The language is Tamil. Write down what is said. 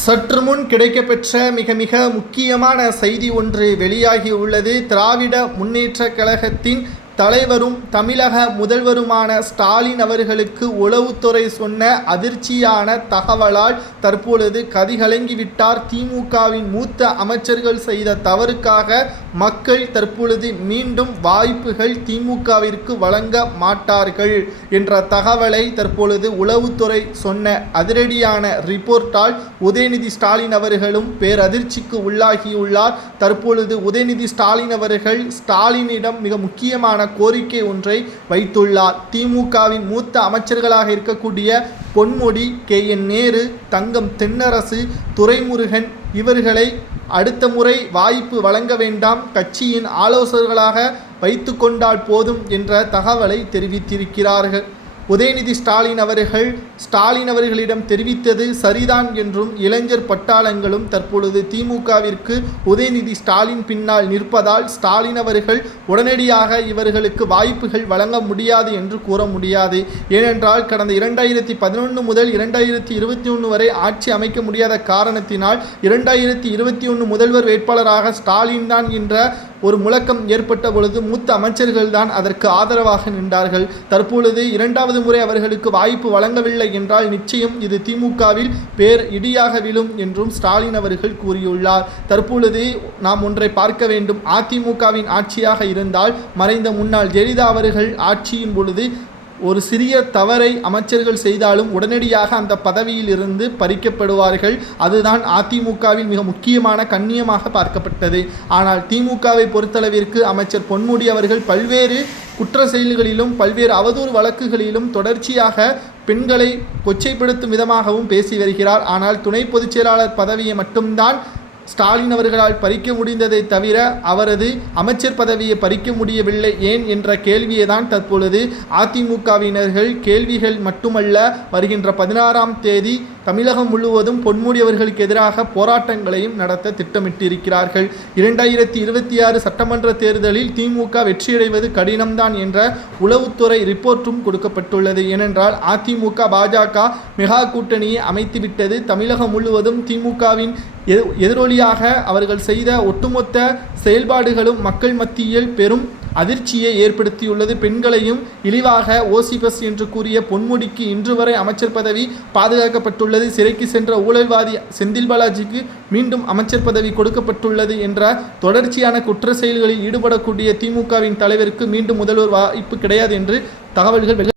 சற்று முன் கிடைக்கப்பெற்ற மிக மிக முக்கியமான செய்தி ஒன்று வெளியாகியுள்ளது. திராவிட முன்னேற்றக் கழகத்தின் தலைவரும் தமிழக முதல்வருமான ஸ்டாலின் அவர்களுக்கு உளவுத்துறை சொன்ன அதிர்ச்சியான தகவலால் தற்பொழுது கதிகலங்கிவிட்டார். திமுகவின் மூத்த அமைச்சர்கள் செய்த தவறுக்காக மக்கள் தற்பொழுது மீண்டும் வாய்ப்புகள் திமுகவிற்கு வழங்க மாட்டார்கள் என்ற தகவலை தற்பொழுது உளவுத்துறை சொன்ன அதிரடியான ரிப்போர்ட்டால் உதயநிதி ஸ்டாலின் அவர்களும் பேரதிர்ச்சிக்கு உள்ளாகியுள்ளார். தற்பொழுது உதயநிதி ஸ்டாலின் அவர்கள் ஸ்டாலினிடம் மிக முக்கியமான கோரிக்கை ஒன்றை வைத்துள்ளார். திமுகவின் மூத்த அமைச்சர்களாக இருக்கக்கூடிய பொன்முடி, KN நேரு, தங்கம் தென்னரசு, துரைமுருகன் இவர்களை அடுத்த முறை வாய்ப்பு வழங்க வேண்டாம், கட்சியின் ஆலோசகர்களாக வைத்து கொண்டால் போதும் என்ற தகவலை தெரிவித்திருக்கிறார்கள். உதயநிதி ஸ்டாலின் அவர்களிடம் தெரிவித்தது சரிதான் என்றும் இளைஞர் பட்டாளங்களும் தற்பொழுது திமுகவிற்கு உதயநிதி ஸ்டாலின் பின்னால் நிற்பதால் ஸ்டாலின் அவர்கள் உடனடியாக இவர்களுக்கு வாய்ப்புகள் வழங்க முடியாது என்று கூற முடியாது. ஏனென்றால் கடந்த 2011 முதல் 2021 வரை ஆட்சி அமைக்க முடியாத காரணத்தினால் 2021 முதல்வர் வேட்பாளராக ஸ்டாலின் தான் என்ற ஒரு முழக்கம் ஏற்பட்ட பொழுது மூத்த அமைச்சர்கள் தான் அதற்கு ஆதரவாக நின்றார்கள். தற்பொழுது இரண்டாவது முறை அவர்களுக்கு வாய்ப்பு வழங்கவில்லை என்றால் நிச்சயம் இது திமுகவில் பேர் இடியாக விழும் என்றும் ஸ்டாலின் அவர்கள் கூறியுள்ளார். தற்பொழுது நாம் ஒன்றை பார்க்க வேண்டும். அதிமுகவின் ஆட்சியாக இருந்தால் மறைந்த முன்னாள் ஜெயலலிதா அவர்கள் ஆட்சியின் பொழுது ஒரு சிறிய தவறை அமைச்சர்கள் செய்தாலும் உடனடியாக அந்த பதவியில் இருந்து பறிக்கப்படுவார்கள். அதுதான் அதிமுகவில் மிக முக்கியமான கண்ணியமாக பார்க்கப்பட்டது. ஆனால் திமுகவை பொறுத்தளவிற்கு அமைச்சர் பொன்முடி அவர்கள் பல்வேறு குற்ற செயல்களிலும் பல்வேறு அவதூறு வழக்குகளிலும் தொடர்ச்சியாக பெண்களை கொச்சைப்படுத்தும் விதமாகவும் பேசி வருகிறார். ஆனால் துணை பொதுச் செயலாளர் பதவியை மட்டும்தான் ஸ்டாலின் அவர்களால் பறிக்க முடிந்ததை தவிர அவரது அமைச்சர் பதவியை பறிக்க முடியவில்லை ஏன் என்ற கேள்வியை தான் தற்பொழுது அதிமுகவினர்கள் கேள்விகள் மட்டுமல்ல, வருகின்ற 16ஆம் தேதி தமிழகம் முழுவதும் பொன்முடி அவர்களுக்கு எதிராக போராட்டங்களையும் நடத்த திட்டமிட்டிருக்கிறார்கள். 2026 சட்டமன்ற தேர்தலில் திமுக வெற்றியடைவது கடினம்தான் என்ற உளவுத்துறை ரிப்போர்ட்டும் கொடுக்கப்பட்டுள்ளது. ஏனென்றால் அதிமுக பாஜக மெகா கூட்டணியை அமைத்துவிட்டது. தமிழகம் முழுவதும் திமுகவின் எதிரொலியாக அவர்கள் செய்த ஒட்டுமொத்த செயல்பாடுகளும் மக்கள் மத்தியில் பெரும் அதிர்ச்சியை ஏற்படுத்தியுள்ளது. பெண்களையும் இழிவாக ஓசிபஸ் என்று கூறிய பொன்முடிக்கு இன்று வரை அமைச்சர் பதவி பாதுகாக்கப்பட்டுள்ளது. சிறைக்கு சென்ற ஊழல்வாதி செந்தில் பாலாஜிக்கு மீண்டும் அமைச்சர் பதவி கொடுக்கப்பட்டுள்ளது என்ற தொடர்ச்சியான குற்ற செயல்களில் ஈடுபடக்கூடிய திமுகவின் தலைவருக்கு மீண்டும் முதல்வர் வாய்ப்பு கிடையாது என்று தகவல்கள்